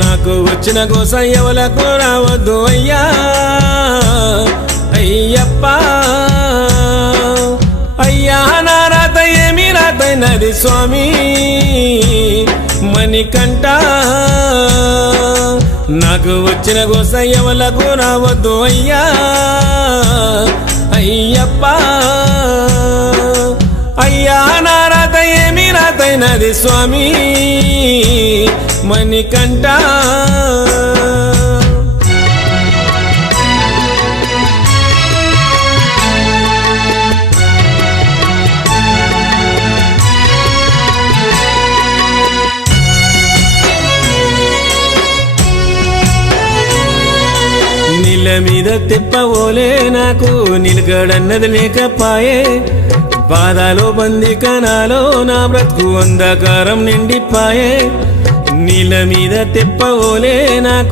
నాకు వచ్చిన గోస ఎవలకు రావద్దు అయ్యా అయ్యప్ప అయ్యా నా రాత ఏమి రాతైనది స్వామి మణికంఠ నాకు వచ్చిన గోస ఎవలకు రావద్దు అయ్యా అయ్యప్ప అయ్యా నా రాత ఏమి రాతైనది స్వామి మణికంఠ నీళ్ళ మీద తెప్పవోలే నాకు నిలకడన్నది లేకపాయే బాధలో బందికనాలో నా బ్రతుకు అంధకారం నిండిపాయే నీళ్ళ మీద తెప్పవోలే నాకు